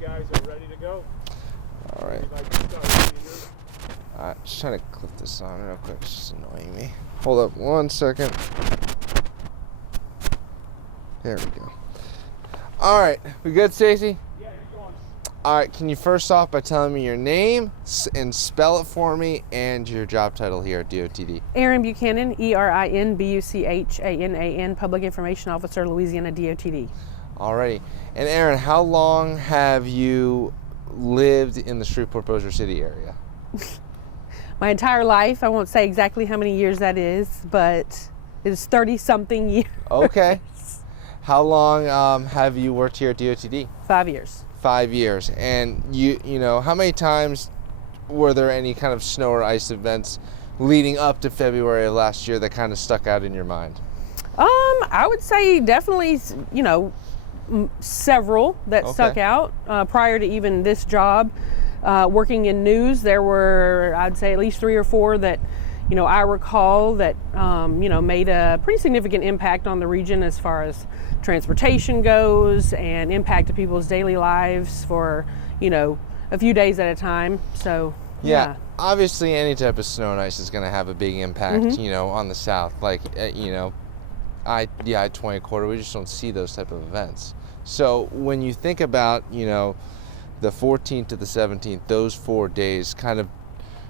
guys are ready to go. All right. Alright, just trying to clip this on real quick. It's just annoying me. Hold up 1 second. There we go. All right, we good, Stacy? Yeah, you're going. All right, can you first off by telling me your name and spell it for me and your job title here at DOTD? Erin Buchanan, Erin Buchanan, Public Information Officer, Louisiana DOTD. Alrighty. And Erin, how long have you lived in the Shreveport-Bossier City area? My entire life. I won't say exactly how many years that is, but it's 30-something years. Okay. How long have you worked here at DOTD? 5 years. 5 years. And you know, how many times were there any kind of snow or ice events leading up to February of last year that kind of stuck out in your mind? I would say definitely, you know, several that stuck out. Prior to even this job, working in news, there were, I'd say, at least 3 or 4 that, you know, I recall that, you know, made a pretty significant impact on the region as far as transportation goes and impact to people's daily lives for, you know, a few days at a time. So, yeah. Obviously, any type of snow and ice is going to have a big impact, you know, on the South. Like, you know, I-20 corridor, we just don't see those type of events. So when you think about, you know, the 14th to the 17th, those 4 days, kind of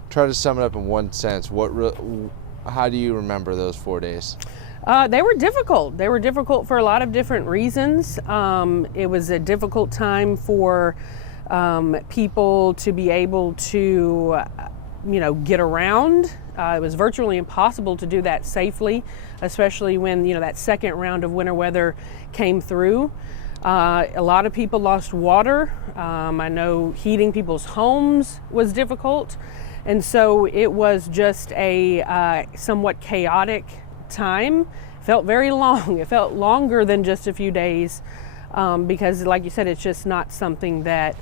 try to sum it up in one sentence. How do you remember those 4 days? They were difficult. They were difficult for a lot of different reasons. It was a difficult time for people to be able to, you know, get around. It was virtually impossible to do that safely, especially when, you know, that second round of winter weather came through. A lot of people lost water. I know heating people's homes was difficult. And so it was just a somewhat chaotic time. It felt very long. It felt longer than just a few days because, like you said, it's just not something that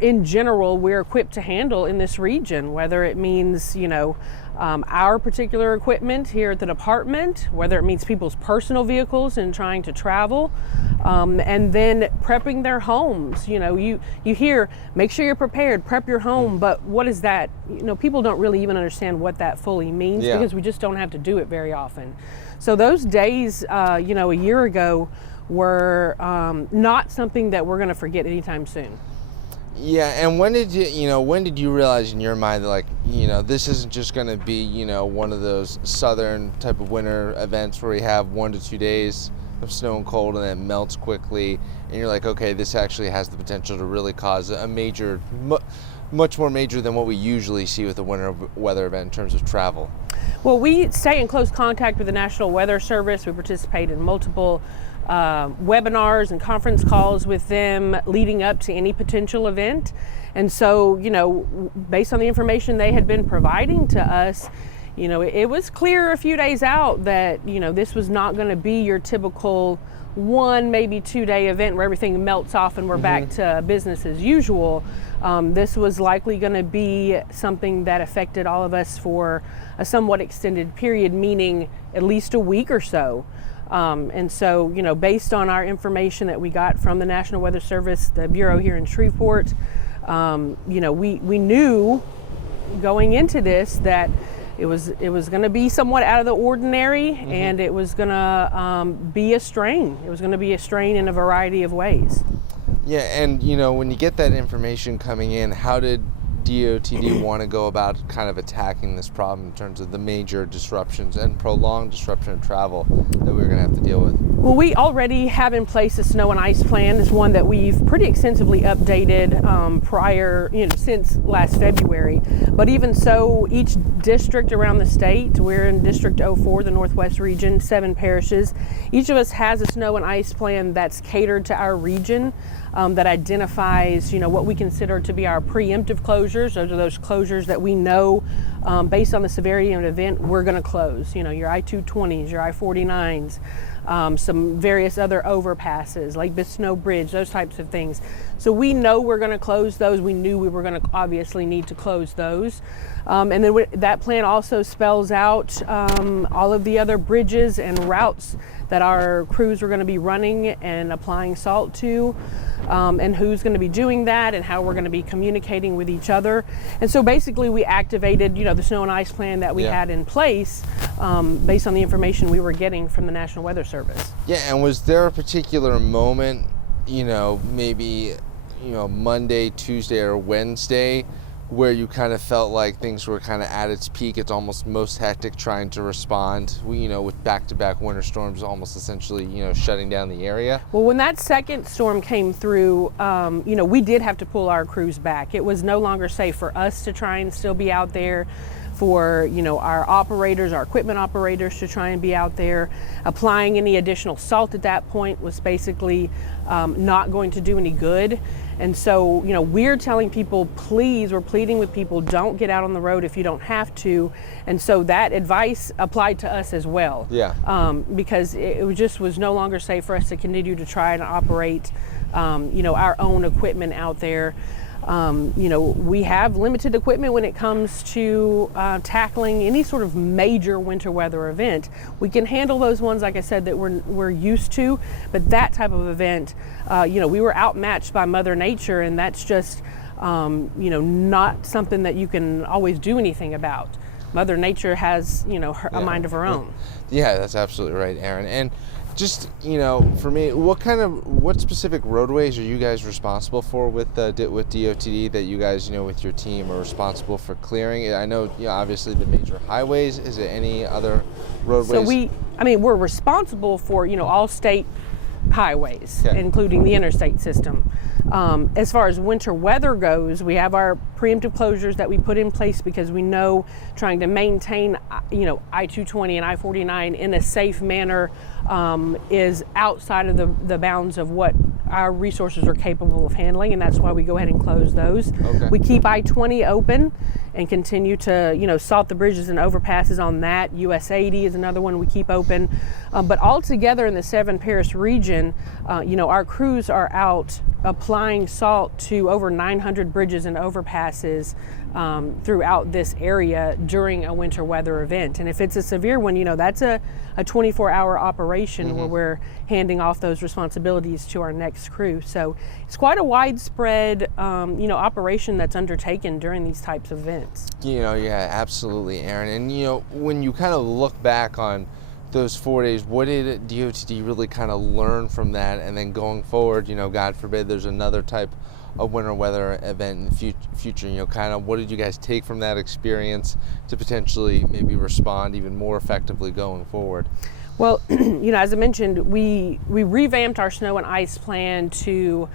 in general we're equipped to handle in this region, whether it means, you know, our particular equipment here at the department, whether it means people's personal vehicles and trying to travel, and then prepping their homes. You know, you hear, make sure you're prepared, prep your home, but what is that? You know, people don't really even understand what that fully means because we just don't have to do it very often. So those days, you know, a year ago were not something that we're going to forget anytime soon. Yeah, and when did you realize in your mind that, like, you know, this isn't just going to be, you know, one of those southern type of winter events where we have 1 to 2 days of snow and cold and then it melts quickly, and you're like, okay, this actually has the potential to really cause a major, much more major than what we usually see with a winter weather event in terms of travel? Well, we stay in close contact with the National Weather Service. We participate in multiple webinars and conference calls with them leading up to any potential event. And so, you know, based on the information they had been providing to us, you know, it was clear a few days out that, you know, this was not going to be your typical 1, maybe 2 day event where everything melts off and we're back to business as usual. This was likely going to be something that affected all of us for a somewhat extended period, meaning at least a week or so. And so, you know, based on our information that we got from the National Weather Service, the Bureau here in Shreveport, you know, we knew going into this that it was going to be somewhat out of the ordinary, and it was going to be a strain. It was going to be a strain in a variety of ways. Yeah, and, you know, when you get that information coming in, how did DOTD want to go about kind of attacking this problem in terms of the major disruptions and prolonged disruption of travel that we're going to have to deal with? Well, we already have in place a snow and ice plan. It's one that we've pretty extensively updated prior, you know, since last February. But even so, each district around the state, we're in District 04, the Northwest region, 7 parishes. Each of us has a snow and ice plan that's catered to our region. That identifies, you know, what we consider to be our preemptive closures. Those are those closures that we know, based on the severity of an event, we're going to close. You know, your I-220s, your I-49s, some various other overpasses, like Bisnow Bridge, those types of things. So we know we're going to close those. We knew we were going to obviously need to close those. And then that plan also spells out all of the other bridges and routes that our crews were going to be running and applying salt to, and who's going to be doing that and how we're going to be communicating with each other. And so basically we activated, the snow and ice plan that we had in place based on the information we were getting from the National Weather Service. Yeah, and was there a particular moment, maybe, Monday, Tuesday, or Wednesday, where you kind of felt like things were kind of at its peak? It's almost most hectic trying to respond, with back-to-back winter storms almost essentially, shutting down the area? Well, when that second storm came through, we did have to pull our crews back. It was no longer safe for us to try and still be out there, for our operators, our equipment operators to try and be out there. Applying any additional salt at that point was basically not going to do any good. And so, we're telling people, please, we're pleading with people, don't get out on the road if you don't have to. And so that advice applied to us as well. Yeah. Because it was no longer safe for us to continue to try and operate, our own equipment out there. We have limited equipment when it comes to tackling any sort of major winter weather event. We can handle those ones, like I said, that we're used to, but that type of event, we were outmatched by Mother Nature, and that's just, not something that you can always do anything about. Mother Nature has, a mind of her own. Yeah, that's absolutely right, Erin. And just, for me, what specific roadways are you guys responsible for with DOTD that you guys, with your team are responsible for clearing? I know, obviously the major highways. Is it any other roadways? So we're responsible for, all state highways, including the interstate system. As far as winter weather goes, we have our preemptive closures that we put in place because we know trying to maintain, I-220 and I-49 in a safe manner is outside of the bounds of what our resources are capable of handling, and that's why we go ahead and close those. Okay. We keep I-20 open and continue to, salt the bridges and overpasses on that. US 80 is another one we keep open. But altogether in the 7 parish region, our crews are out applying salt to over 900 bridges and overpasses throughout this area during a winter weather event. And if it's a severe one, that's a 24-hour operation where we're handing off those responsibilities to our next crew. So it's quite a widespread, operation that's undertaken during these types of events. Yeah, absolutely, Erin. And, when you kind of look back on those 4 days, what did DOTD really kind of learn from that? And then going forward, God forbid there's another type of winter weather event in the future, kind of what did you guys take from that experience to potentially maybe respond even more effectively going forward? Well, as I mentioned, we revamped our snow and ice plan to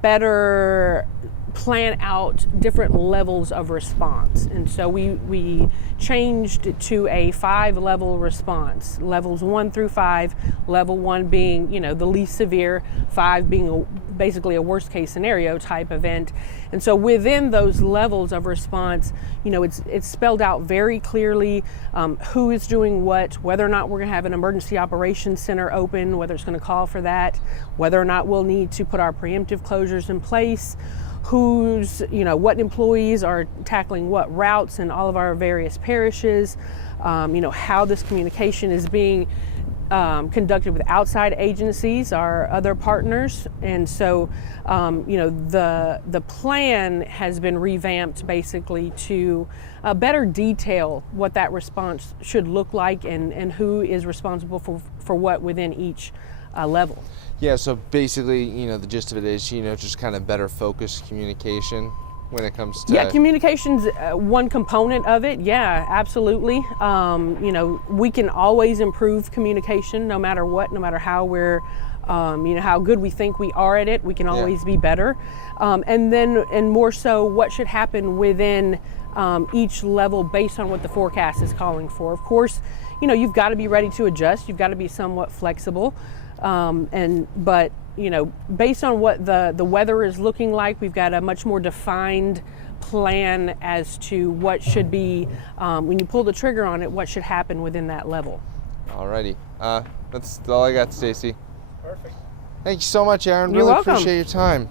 better plan out different levels of response. And so we changed to a 5-level response, levels 1 through 5, level 1 being, the least severe, 5 being basically a worst case scenario type event. And so within those levels of response, it's spelled out very clearly who is doing what, whether or not we're gonna have an emergency operations center open, whether it's gonna call for that, whether or not we'll need to put our preemptive closures in place, what employees are tackling what routes in all of our various parishes, how this communication is being conducted with outside agencies, our other partners. And so, the plan has been revamped basically to better detail what that response should look like and who is responsible for what within each level. Yeah, so basically, the gist of it is, just kind of better focused communication when it comes to... Yeah, communication's one component of it. Yeah, absolutely. We can always improve communication no matter what, no matter how we're, how good we think we are at it. We can always be better. And more so what should happen within each level based on what the forecast is calling for. Of course, you've got to be ready to adjust. You've got to be somewhat flexible. But based on what the weather is looking like, we've got a much more defined plan as to what should be, when you pull the trigger on it, what should happen within that level. Alrighty. That's all I got, Stacy. Perfect. Thank you so much, Erin. You're really welcome. Appreciate your time.